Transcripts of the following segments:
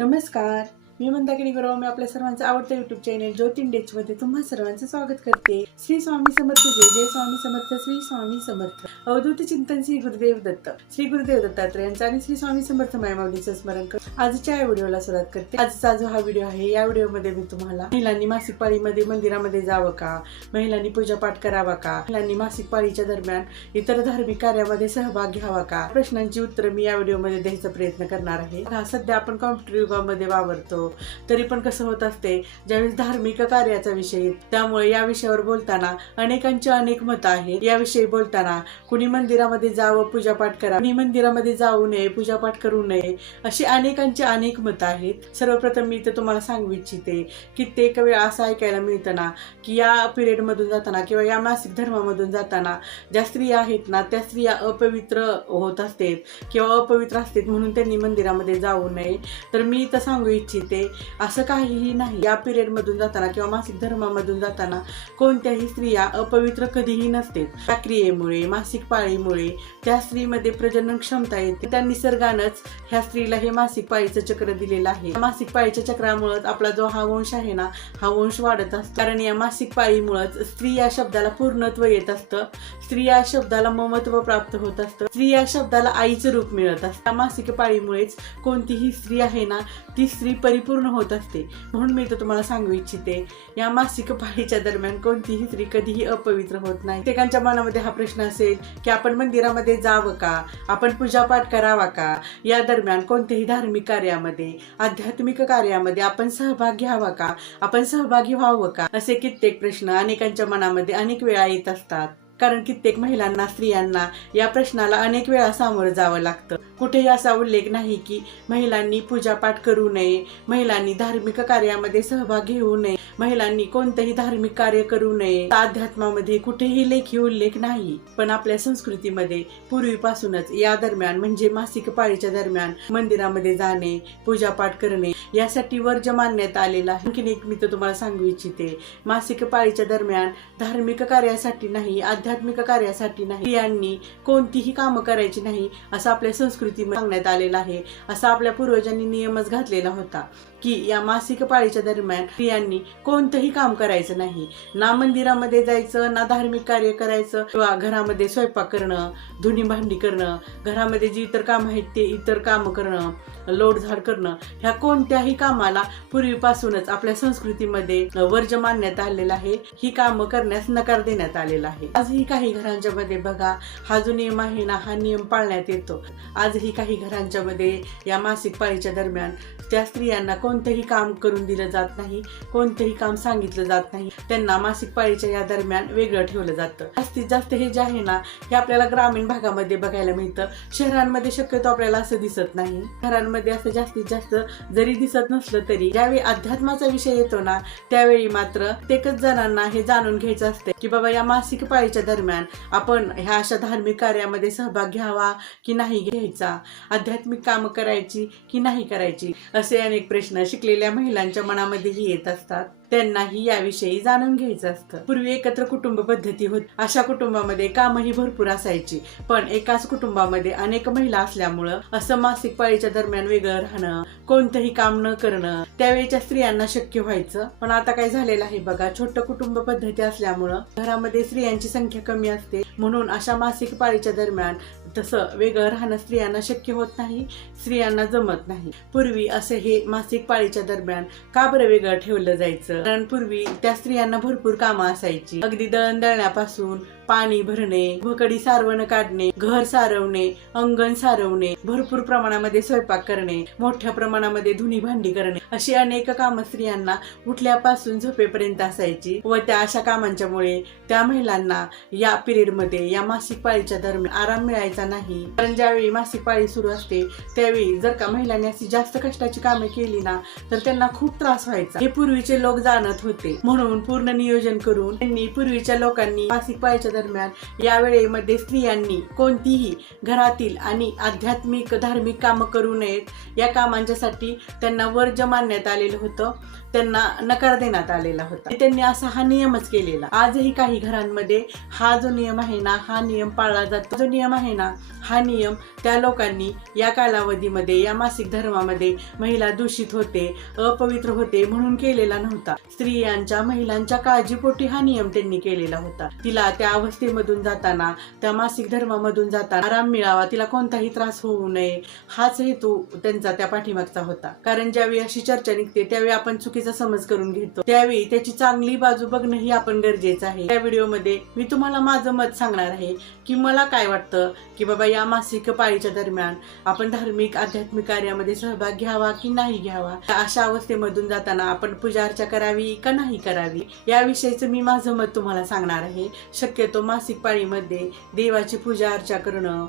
नमस्कार, मी मंदाकिनी गुरव. मी आपल्या सर्वांचं आवडतं युट्यूब चॅनल ज्योतिंडेच मध्ये तुम्हा सर्वांचं स्वागत करते. श्री स्वामी समर्थ. जय जय स्वामी समर्थ. श्री स्वामी समर्थ. अवधूत चिंतन श्री गुरुदेव दत्त, श्री गुरुदेव दत्तात्रयांचं आणि श्री स्वामी समर्थ मायमाऊलीचं स्मरण कर आजच्या या व्हिडिओला सुरुवात करते. आजचा जो हा व्हिडिओ आहे, या व्हिडिओमध्ये मी तुम्हाला महिलांनी मासिक पाळीमध्ये मंदिरामध्ये जावं का, महिलांनी पूजापाठ करावा का, महिलांनी मासिक पाळीच्या दरम्यान इतर धार्मिक कार्यामध्ये सहभाग घ्यावा का, प्रश्नांची उत्तरं मी या व्हिडिओमध्ये द्यायचा प्रयत्न करणार आहे. सध्या आपण कॉम्प्युटर युगामध्ये वावरतो, तरी पण कसं होत असते, ज्यावेळेस धार्मिक कार्याचा विषय, त्यामुळे या विषयावर बोलताना अनेकांची अनेक मतं आहेत. याविषयी बोलताना कुणी मंदिरामध्ये जावं, पूजापाठ करा, कुणी मंदिरामध्ये जाऊ नये, पूजापाठ करू नये, अशी अनेकांची अनेक मतं आहेत. सर्वप्रथम मी इथे तुम्हाला सांगू इच्छिते, कित्येक वेळा असं ऐकायला मिळतं ना, की या पिरियड मधून जाताना किंवा या मासिक धर्मामधून जाताना ज्या स्त्रिया आहेत ना, त्या स्त्रिया अपवित्र होत असतात किंवा अपवित्र असतात म्हणून त्यांनी मंदिरामध्ये जाऊ नये. तर मी इथं सांगू इच्छिते, असं काहीही नाही. या पिरियड मधून जाताना किंवा मासिक धर्मामधून जाताना कोणत्याही स्त्रिया अपवित्र कधीही नसते. त्या क्रियेमुळे, मासिक पाळीमुळे त्या स्त्रीमध्ये प्रजनन क्षमता येते. त्या निसर्गानंच ह्या स्त्रीला हे मासिक पाळीचं चक्र दिलेलं आहे. मासिक पाळीच्या चक्रामुळेच आपला जो हा वंश आहे ना, हा वंश वाढत असतो. कारण या मासिक पाळीमुळेच स्त्री या शब्दाला पूर्णत्व येत असतं, स्त्री या शब्दाला ममत्व प्राप्त होत असतं, स्त्री या शब्दाला आईचं रूप मिळत असतं. या मासिक पाळीमुळेच कोणतीही स्त्री आहे ना, ती स्त्री परिपूर्ण होत असते. म्हणून मी तर तुम्हाला सांगू इच्छिते, या मासिक पाळीच्या दरम्यान कोणतीही स्त्री कधीही अपवित्र होत नाही. प्रत्येकाच्या मनामध्ये हा प्रश्न असेल की आपण मंदिरामध्ये जावं का, आपण पूजापाठ करावा का, या दरम्यान कोणत्याही धार्मिक कार्यामध्ये, आध्यात्मिक कार्यामध्ये आपण सहभाग घ्यावा का, आपण सहभागी व्हावं का, असे कित्येक प्रश्न अनेकांच्या मनामध्ये अनेक वेळा येत असतात. कारण कित्येक महिलांना, स्त्रियांना या प्रश्नाला अनेक वेळा सामोरं जावं लागतं. कुठेही असा उल्लेख नाही की महिलांनी पूजापाठ करू नये, महिलांनी धार्मिक कार्यामध्ये सहभाग घेऊ नये, महिलांनी कोणतेही धार्मिक कार्य करू नये. अध्यात्मामध्ये कुठेही लेखी उल्लेख नाही. पण आपल्या संस्कृतीमध्ये पूर्वीपासूनच या दरम्यान, म्हणजे मासिक पाळीच्या दरम्यान मंदिरामध्ये जाणे, पूजापाठ करणे यासाठी वर्ज्य मानण्यात आलेला आहे. आणखीन एक मी तर तुम्हाला सांगू इच्छिते, मासिक पाळीच्या दरम्यान धार्मिक कार्यासाठी नाही, आध्यात्मिक कार्यासाठी नाही, स्त्रियांनी कोणतीही कामं करायची नाही, असं आपल्या संस्कृतीमध्ये सांगण्यात आलेलं आहे. असा आपल्या पूर्वजांनी नियमच घातलेला होता की या मासिक पाळीच्या दरम्यान स्त्रियांनी कोणतंही काम करायचं नाही. ना मंदिरामध्ये जायचं, ना धार्मिक कार्य करायचं, किंवा घरामध्ये स्वयंपाक करणं, धुणी भांडी करणं, घरामध्ये जी इतर काम आहेत ते इतर काम करणं, लोटझाड करणं, ह्या कोणत्याही कामाला पूर्वीपासूनच आपल्या संस्कृतीमध्ये वर्ज्य मानण्यात आलेलं आहे. ही कामं करण्यास नकार देण्यात आलेला आहे. आजही काही घरांच्या मध्ये बघा, हा जो नियम आहे ना, हा नियम पाळण्यात येतो. आजही काही घरांच्या मध्ये या मासिक पाळीच्या दरम्यान त्या स्त्रियांना कोणतंही काम करून दिलं जात नाही, कोणतंही काम सांगितलं जात नाही. त्यांना मासिक पाळीच्या या दरम्यान वेगळं ठेवलं जातं. जास्तीत जास्त हे जे आहे ना, हे आपल्याला ग्रामीण भागामध्ये बघायला मिळतं. शहरांमध्ये शक्यतो आपल्याला असं दिसत नाही. शहरांमध्ये असं जास्तीत जास्त जरी दिसत नसलं तरी ज्यावेळी अध्यात्माचा विषय येतो ना, त्यावेळी मात्र प्रत्येकच जणांना हे जाणून घ्यायचं असते की बाबा या मासिक पाळीच्या दरम्यान आपण ह्या अशा धार्मिक कार्यामध्ये सहभाग घ्यावा की नाही घ्यायचा, आध्यात्मिक कामं करायची की नाही करायची, असे अनेक प्रश्न शिकलेल्या महिलांच्या मनामध्येही येत असतात. त्यांनाही याविषयी जाणून घ्यायचं असतं. पूर्वी एकत्र कुटुंब पद्धती होती. अशा कुटुंबामध्ये कामही भरपूर असायची. पण एकाच कुटुंबामध्ये अनेक महिला असल्यामुळं असं मासिक पाळीच्या दरम्यान वेगळं राहणं, कोणतंही काम न करणं त्यावेळेच्या स्त्रियांना शक्य व्हायचं. पण आता काय झालेलं आहे बघा, छोटं कुटुंब पद्धती असल्यामुळं घरामध्ये स्त्रियांची संख्या कमी असते. म्हणून अशा मासिक पाळीच्या दरम्यान तसं वेगळं राहणं स्त्रियांना शक्य होत नाही, स्त्रियांना जमत नाही. पूर्वी असं हे मासिक पाळीच्या दरम्यान का बरं वेगळं ठेवलं जायचं? कारण पूर्वी त्या स्त्रियांना भरपूर कामं असायची. अगदी दळण दळण्यापासून पाणी भरणे, भकडी सारवण काढणे, घर सारवणे, अंगण सारवणे, भरपूर प्रमाणामध्ये स्वयंपाक करणे, मोठ्या प्रमाणामध्ये धुणी भांडी करणे, अशी अनेक कामं स्त्रियांना उठल्यापासून झोपेपर्यंत असायची. व त्या अशा कामांच्यामुळे त्या महिलांना या पिरियड मध्ये, या मासिक पाळीच्या दरम्यान आराम मिळायचा नाही. कारण ज्यावेळी मासिक पाळी सुरू असते त्यावेळी जर का महिलांनी अशी जास्त कष्टाची कामे केली ना, तर त्यांना खूप त्रास व्हायचा. हे पूर्वीचे लोक जाणत होते. म्हणून पूर्ण नियोजन करून त्यांनी, पूर्वीच्या लोकांनी मासिक पाळीच्या दरम्यान या वेळेमध्ये स्त्रियांनी कोणतीही घरातील आणि आध्यात्मिक धार्मिक कामं करू नयेत। या कामांच्यासाठी त्यांना वर्ज्य मानण्यात आलेलं होतं, त्यांना नकार देण्यात आलेला होता। त्यांनी असा हा नियमच केलेला। आजही काही घरांमध्ये हा जो नियम आहे ना, हा नियम पाळला जातो। जो नियम आहे ना, हा नियम त्या लोकांनी या कालावधीमध्ये, या मासिक धर्मामध्ये महिला दूषित होते, अपवित्र होते म्हणून केलेला नव्हता। स्त्रियांच्या, महिलांच्या काळजीपोटी हा नियम त्यांनी केलेला होता। तिला त्या अवस्थेमधून जाताना, त्या मासिक धर्मामधून जाताना आराम मिळावा, तिला कोणताही त्रास होऊ नये, हाच हेतू त्यांचा त्या पाठीमागचा होता। कारण ज्यावेळी अशी चर्चा निघते त्यावेळी आपण चुकीचा समज करून घेतो, त्यावेळी त्याची चांगली बाजू बघणं ही आपण गरजेचं आहे। या व्हिडिओमध्ये मी तुम्हाला माझं मत सांगणार आहे की मला काय वाटतं की बाबा या मासिक पाळीच्या दरम्यान आपण धार्मिक आध्यात्मिक कार्यामध्ये सहभाग घ्यावा की नाही घ्यावा, अशा अवस्थेमधून जाताना आपण पूजा अर्चा करावी का नाही करावी, याविषयीचं मी माझं मत तुम्हाला सांगणार आहे। शक्यतो मासिक पाळीमध्ये देवाची पूजा अर्चा करणं,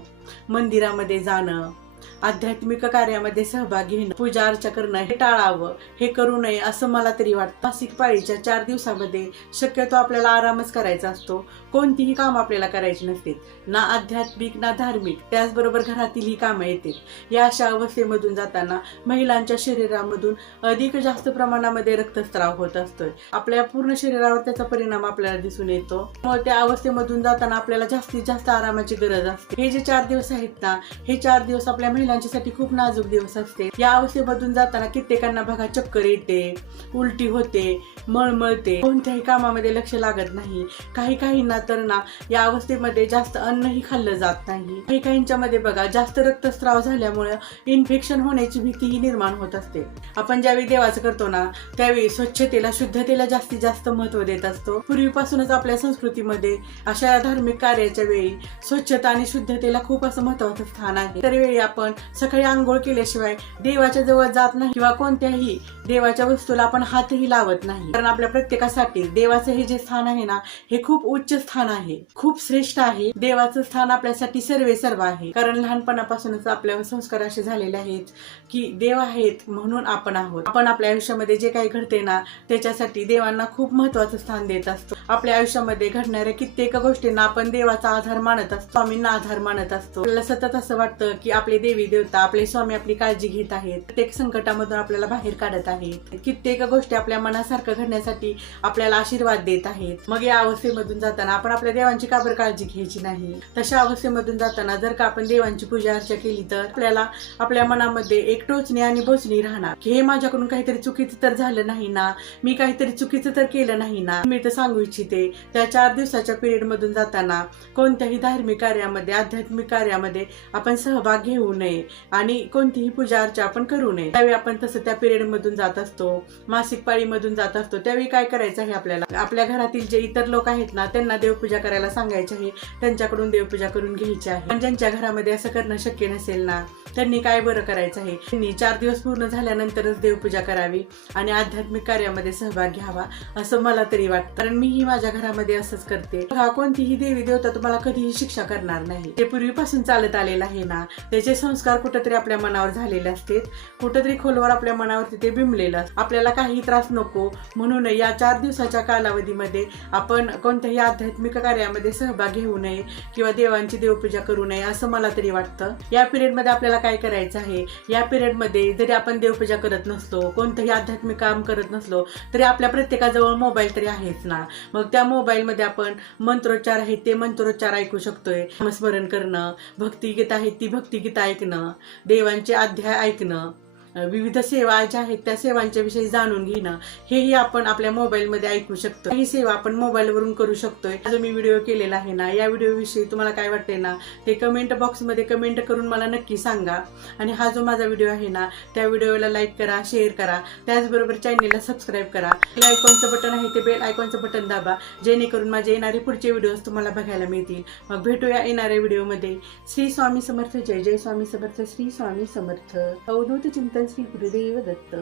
मंदिरामध्ये जाणं, आध्यात्मिक कार्यामध्ये सहभाग घेणं, पूजा अर्चा करणं हे टाळावं, हे करू नये असं मला तरी वाटतं। मासिक पाळीच्या 4 दिवसामध्ये शक्यतो आपल्याला आरामच करायचा असतो, कोणतीही काम आपल्याला करायची नसते, ना आध्यात्मिक ना धार्मिक, त्याचबरोबर घरातीलही कामं येते। या अशा अवस्थेमधून जाताना महिलांच्या शरीरामधून अधिक जास्त प्रमाणामध्ये रक्तस्राव होत असतोय, आपल्या पूर्ण शरीरावर त्याचा परिणाम आपल्याला दिसून येतो। मग त्या अवस्थेमधून जाताना आपल्याला जास्तीत जास्त आरामाची गरज असते। हे जे 4 दिवस आहेत ना, हे 4 दिवस आपल्या महिलांच्यासाठी खूप नाजूक दिवस असते। या अवस्थेमधून जाताना कित्येकांना बघा चक्कर येते, उलटी होते, मळमळते, कोणत्याही कामामध्ये लक्ष लागत नाही। काहींना तर ना या अवस्थेमध्ये जास्त अन्नही खाल्लं जात नाही। काहींच्या मध्ये बघा जास्त रक्तस्राव झाल्यामुळे इन्फेक्शन होण्याची भीतीही निर्माण होत असते। आपण ज्यावेळी देवाचं करतो ना, त्यावेळी स्वच्छतेला, शुद्धतेला जास्तीत जास्त महत्त्व देत असतो। पूर्वीपासूनच आपल्या संस्कृतीमध्ये अशा धार्मिक कार्याच्या वेळी स्वच्छता आणि शुद्धतेला खूप असं महत्त्वाचं स्थान आहे। तर वेळी आपण सकाळी आंघोळ केल्याशिवाय देवाच्या जवळ जात नाही किंवा कोणत्याही देवाच्या वस्तूला आपण हातही लावत नाही। कारण आपल्या प्रत्येकासाठी देवाचं हे जे स्थान आहे ना, हे खूप उच्च स्थान आहे, खूप श्रेष्ठ आहे। देवाचं स्थान आपल्यासाठी सर्वे सर्व आहे। कारण लहानपणापासूनच आपल्यावर संस्कार असे झालेले आहेत की देव आहेत म्हणून आपण आहोत। आपण आपल्या आयुष्यामध्ये जे काही घडते ना, त्याच्यासाठी देवांना खूप महत्त्वाचं स्थान देत असतो। आपल्या आयुष्यामध्ये घडणाऱ्या कित्येक गोष्टींना आपण देवाचा आधार मानत असतो, स्वामींना आधार मानत असतो। आपल्याला सतत असं वाटतं की आपले देवी देवता, आपले स्वामी आपली काळजी घेत आहेत, प्रत्येक संकटामधून आपल्याला बाहेर काढत आहेत, कित्येक गोष्टी आपल्या मनासारखं घडण्यासाठी आपल्याला आशीर्वाद देत आहेत। मग या अवस्थेमधून जाताना आपण आपल्या देवांची का बरं काळजी घ्यायची नाही? तशा अवस्थेमधून जाताना जर का आपण देवांची पूजा अर्चा केली तर आपल्याला आपल्या मनामध्ये एक टोचणी आणि बोचणी राहणार की हे माझ्याकडून काहीतरी चुकीचं तर झालं नाही ना, मी काहीतरी चुकीचं तर केलं नाही ना। मी तर सांगू इच्छिते, त्या 4 दिवसाच्या पिरियड मधून जाताना कोणत्याही धार्मिक कार्यामध्ये, आध्यात्मिक कार्यामध्ये आपण सहभाग घेऊ नये आणि कोणतीही पूजा अर्चा आपण करू नये। त्यावेळी आपण तसं त्या पिरियड मधून जात असतो, मासिक पाळी मधून जात असतो, त्यावेळी काय करायचं आहे आपल्याला, आपल्या घरातील जे इतर लोक आहेत ना त्यांना देवपूजा करायला सांगायचे आहे, त्यांच्याकडून देवपूजा करून घ्यायची आहे। पण ज्यांच्या घरामध्ये असं करणं शक्य नसेल ना, त्यांनी काय बरं करायचं आहे, त्यांनी 4 दिवस पूर्ण झाल्यानंतरच देवपूजा करावी आणि आध्यात्मिक कार्यामध्ये सहभाग घ्यावा असं मला तरी वाटतं। कारण मीही माझ्या घरामध्ये असंच करते। कोणतीही देवी देवता तुम्हाला कधीही शिक्षा करणार नाही, ते पूर्वीपासून चालत आलेलं आहे ना, त्याचे संस्कार कुठेतरी आपल्या मनावर झालेले असतात, कुठेतरी खोलवर आपल्या मनावरती ते बिंबलेलं असतं। आपल्याला काही त्रास नको म्हणून या 4 दिवसाच्या कालावधीमध्ये आपण कोणत्याही आध्यात्मिक कार्यामध्ये सहभाग घेऊ नये किंवा देवांची देवपूजा करू नये असं मला तरी वाटतं। या पिरियड मध्ये आपल्याला काय करायचं आहे, या पिरियड मध्ये जरी आपण देवपूजा करत नसलो, कोणतंही आध्यात्मिक काम करत नसलो, तरी आपल्या प्रत्येकाजवळ मोबाईल तरी आहेच ना। मग त्या मोबाईल मध्ये आपण मंत्रोच्चार आहेत ते मंत्रोच्चार ऐकू शकतोय, नामस्मरण करणं, भक्तिगीत आहेत ती भक्तिगीत ऐकणं, देवांचे अध्याय ऐकणं, विविध सेवा ज्या आहेत त्या सेवांच्या विषयी जाणून घेणं, हेही आपण आपल्या मोबाईलमध्ये ऐकू शकतो। ही सेवा आपण मोबाईलवरून करू शकतोय। जो मी व्हिडिओ केलेला आहे ना, या व्हिडिओ विषयी तुम्हाला काय वाटते ना, ते कमेंट बॉक्समध्ये कमेंट करून मला नक्की सांगा। आणि हा जो माझा व्हिडिओ आहे ना, त्या व्हिडिओला लाईक करा, शेअर करा, त्याचबरोबर चॅनेलला सबस्क्राईब करा। बेल आयकॉनचं बटन आहे ते बेल आयकॉनचं बटन दाबा, जेणेकरून माझे येणारे पुढचे व्हिडिओज तुम्हाला बघायला मिळतील। मग भेटूया येणाऱ्या व्हिडिओमध्ये। श्री स्वामी समर्थ, जय जय स्वामी समर्थ, श्री स्वामी समर्थ, अवधूत चिंतन, श्री गुरुदेव दत्त।